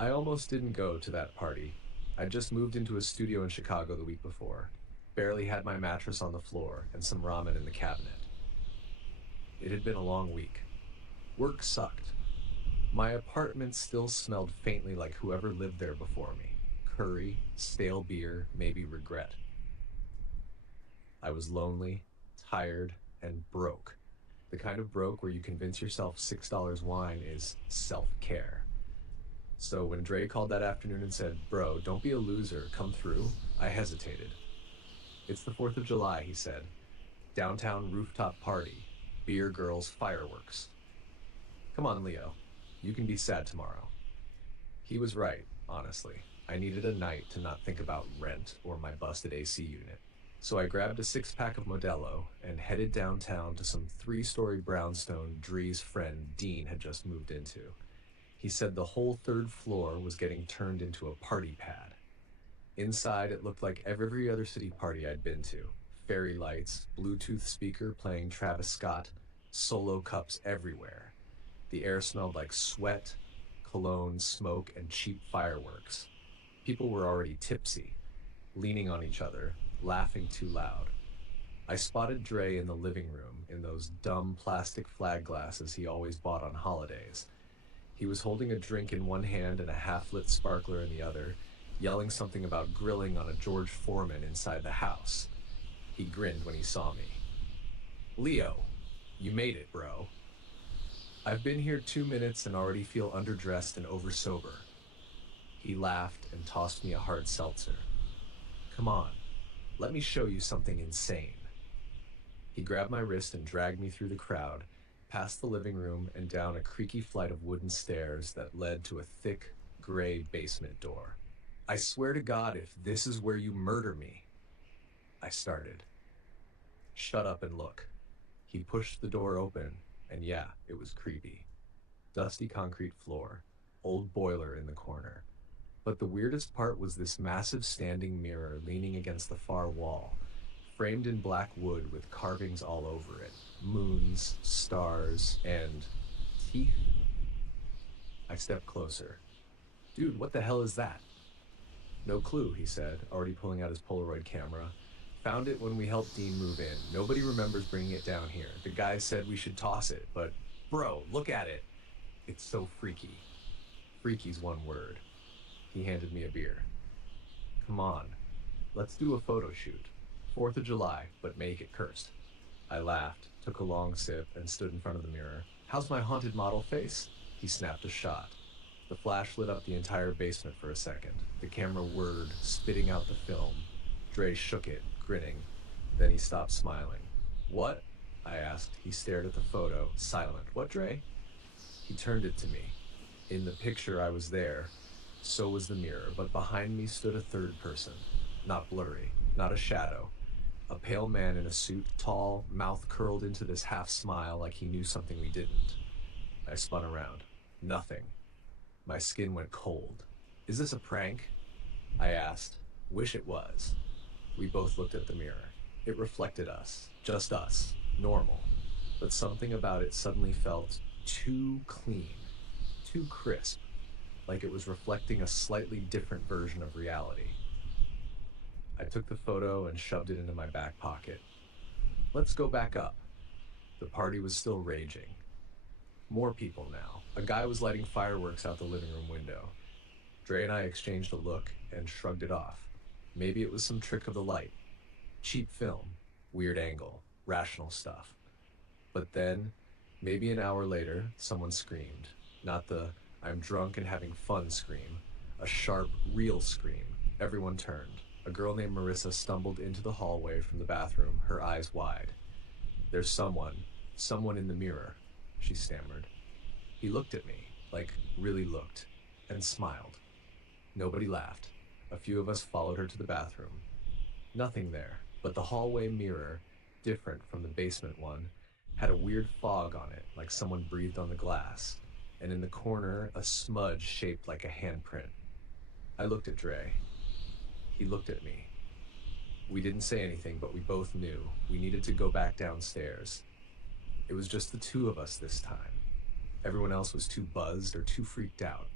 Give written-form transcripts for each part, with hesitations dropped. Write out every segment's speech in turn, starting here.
I almost didn't go to that party. I'd just moved into a studio in Chicago the week before. Barely had my mattress on the floor and some ramen in the cabinet. It had been a long week. Work sucked. My apartment still smelled faintly like whoever lived there before me. Curry, stale beer, maybe regret. I was lonely, tired, and broke. The kind of broke where you convince yourself $6 wine is self-care. So when Dre called that afternoon and said, "Bro, don't be a loser, come through," I hesitated. "It's the 4th of July," he said. "Downtown rooftop party. Beer, girls, fireworks. Come on, Leo. You can be sad tomorrow." He was right, honestly. I needed a night to not think about rent or my busted AC unit. So I grabbed a six-pack of Modelo and headed downtown to some three-story brownstone Dre's friend Dean had just moved into. He said the whole third floor was getting turned into a party pad. Inside, it looked like every other city party I'd been to. Fairy lights, Bluetooth speaker playing Travis Scott, solo cups everywhere. The air smelled like sweat, cologne, smoke, and cheap fireworks. People were already tipsy, leaning on each other, laughing too loud. I spotted Dre in the living room in those dumb plastic flag glasses he always bought on holidays. He was holding a drink in one hand and a half-lit sparkler in the other, yelling something about grilling on a George Foreman inside the house. He grinned when he saw me. "Leo, you made it, bro. I've been here 2 minutes and already feel underdressed and over-sober." He laughed and tossed me a hard seltzer. "Come on, let me show you something insane." He grabbed my wrist and dragged me through the crowd, past the living room and down a creaky flight of wooden stairs that led to a thick, gray basement door. "I swear to God, if this is where you murder me," I started. "Shut up and look." He pushed the door open, and yeah, it was creepy. Dusty concrete floor, old boiler in the corner. But the weirdest part was this massive standing mirror leaning against the far wall, framed in black wood with carvings all over it. Moons, stars, and teeth. I stepped closer. "Dude, what the hell is that?" "No clue," he said, already pulling out his Polaroid camera. "Found it when we helped Dean move in. Nobody remembers bringing it down here. The guy said we should toss it, but bro, look at it. It's so freaky." Freaky's one word. He handed me a beer. "Come on, let's do a photo shoot. 4th of July, but make it cursed." I laughed, took a long sip, and stood in front of the mirror. "How's my haunted model face?" He snapped a shot. The flash lit up the entire basement for a second. The camera whirred, spitting out the film. Dre shook it, grinning. Then he stopped smiling. "What?" I asked. He stared at the photo, silent. "What, Dre?" He turned it to me. In the picture, I was there. So was the mirror, but behind me stood a third person. Not blurry, not a shadow. A pale man in a suit, tall, mouth curled into this half smile like he knew something we didn't. I spun around. Nothing. My skin went cold. "Is this a prank?" I asked. "Wish it was." We both looked at the mirror. It reflected us. Just us. Normal. But something about it suddenly felt too clean. Too crisp. Like it was reflecting a slightly different version of reality. I took the photo and shoved it into my back pocket. "Let's go back up." The party was still raging. More people now. A guy was lighting fireworks out the living room window. Dre and I exchanged a look and shrugged it off. Maybe it was some trick of the light. Cheap film. Weird angle. Rational stuff. But then, maybe an hour later, someone screamed. Not the "I'm drunk and having fun" scream. A sharp, real scream. Everyone turned. A girl named Marissa stumbled into the hallway from the bathroom, her eyes wide. "There's someone in the mirror," she stammered. He looked at me, like really looked, and smiled. Nobody laughed. A few of us followed her to the bathroom. Nothing there, but the hallway mirror, different from the basement one, had a weird fog on it, like someone breathed on the glass, and in the corner, a smudge shaped like a handprint. I looked at Dre. He looked at me. We didn't say anything, but we both knew we needed to go back downstairs. It was just the two of us this time. Everyone else was too buzzed or too freaked out.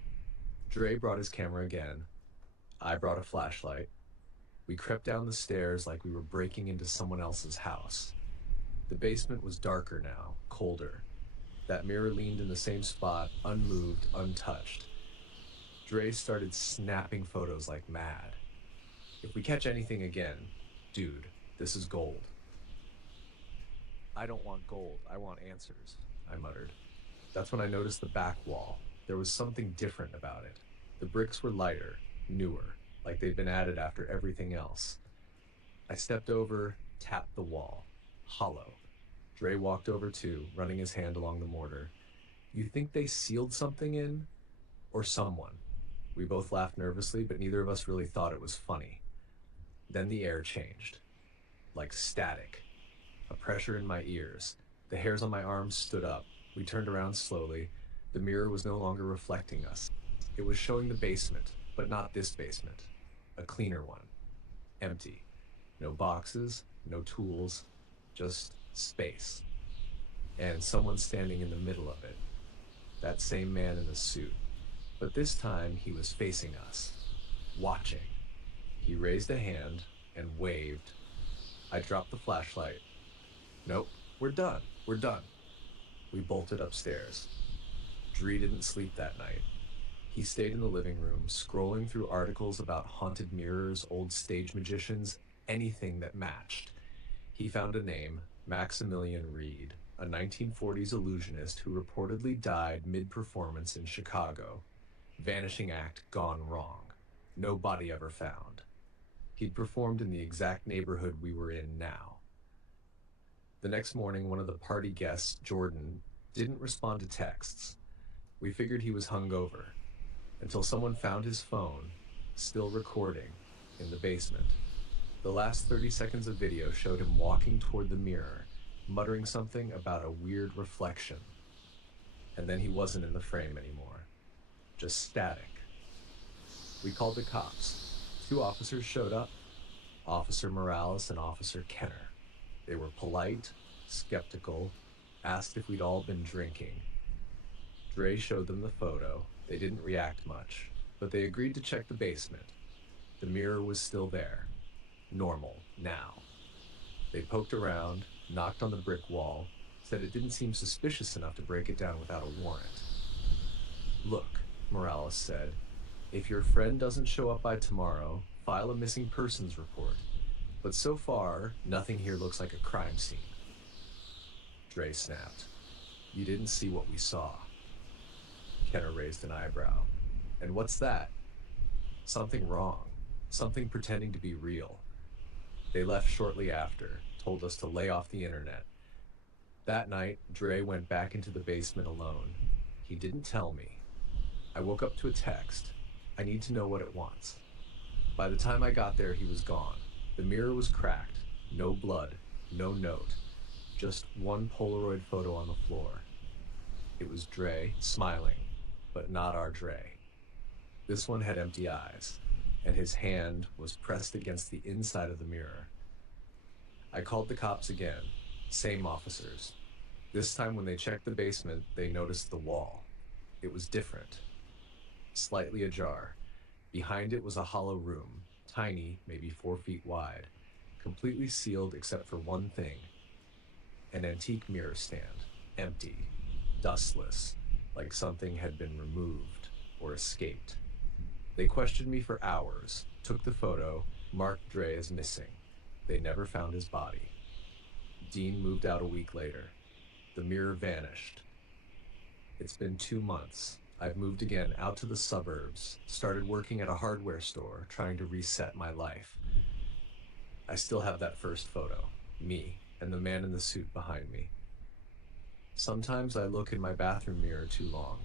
Dre brought his camera again. I brought a flashlight. We crept down the stairs like we were breaking into someone else's house. The basement was darker now, colder. That mirror leaned in the same spot, unmoved, untouched. Dre started snapping photos like mad. If we catch anything again, dude, this is gold. I don't want gold, I want answers, I muttered. That's when I noticed the back wall. There was something different about it. The bricks were lighter, newer, like they'd been added after everything else. I stepped over, tapped the wall. Hollow. Dre walked over too, running his hand along the mortar. You think they sealed something in? Or someone? We both laughed nervously, but neither of us really thought it was funny. Then the air changed. Like static. A pressure in my ears. The hairs on my arms stood up. We turned around slowly. The mirror was no longer reflecting us. It was showing the basement, but not this basement. A cleaner one. Empty. No boxes, no tools, just space. And someone standing in the middle of it. That same man in the suit. But this time he was facing us. Watching. He raised a hand and waved. I dropped the flashlight. Nope, we're done. We're done. We bolted upstairs. Dree didn't sleep that night. He stayed in the living room, scrolling through articles about haunted mirrors, old stage magicians, anything that matched. He found a name, Maximilian Reed, a 1940s illusionist who reportedly died mid-performance in Chicago. Vanishing act gone wrong. No body ever found. He'd performed in the exact neighborhood we were in now. The next morning, one of the party guests, Jordan, didn't respond to texts. We figured he was hungover, until someone found his phone, still recording, in the basement. The last 30 seconds of video showed him walking toward the mirror, muttering something about a weird reflection. And then he wasn't in the frame anymore. Just static. We called the cops. 2 officers showed up, Officer Morales and Officer Kenner. They were polite, skeptical, asked if we'd all been drinking. Dre showed them the photo. They didn't react much, but they agreed to check the basement. The mirror was still there. Normal, now. They poked around, knocked on the brick wall, said it didn't seem suspicious enough to break it down without a warrant. Look, Morales said, if your friend doesn't show up by tomorrow, file a missing persons report. But so far, nothing here looks like a crime scene. Dre snapped. You didn't see what we saw. Kenner raised an eyebrow. And what's that? Something wrong. Something pretending to be real. They left shortly after, told us to lay off the internet. That night, Dre went back into the basement alone. He didn't tell me. I woke up to a text. I need to know what it wants. By the time I got there, he was gone. The mirror was cracked. No blood. No note. Just one Polaroid photo on the floor. It was Dre, smiling, but not our Dre. This one had empty eyes, and his hand was pressed against the inside of the mirror. I called the cops again, same officers. This time when they checked the basement, they noticed the wall. It was different. Slightly ajar. Behind it was a hollow room, tiny, maybe 4 feet wide, completely sealed except for one thing. An antique mirror stand, empty, dustless, like something had been removed or escaped. They questioned me for hours, took the photo, marked Dre as missing. They never found his body. Dean moved out a week later. The mirror vanished. It's been 2 months. I've moved again out to the suburbs, started working at a hardware store, trying to reset my life. I still have that first photo, me and the man in the suit behind me. Sometimes I look in my bathroom mirror too long.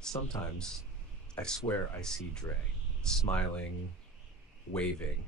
Sometimes I swear I see Dre, smiling, waving,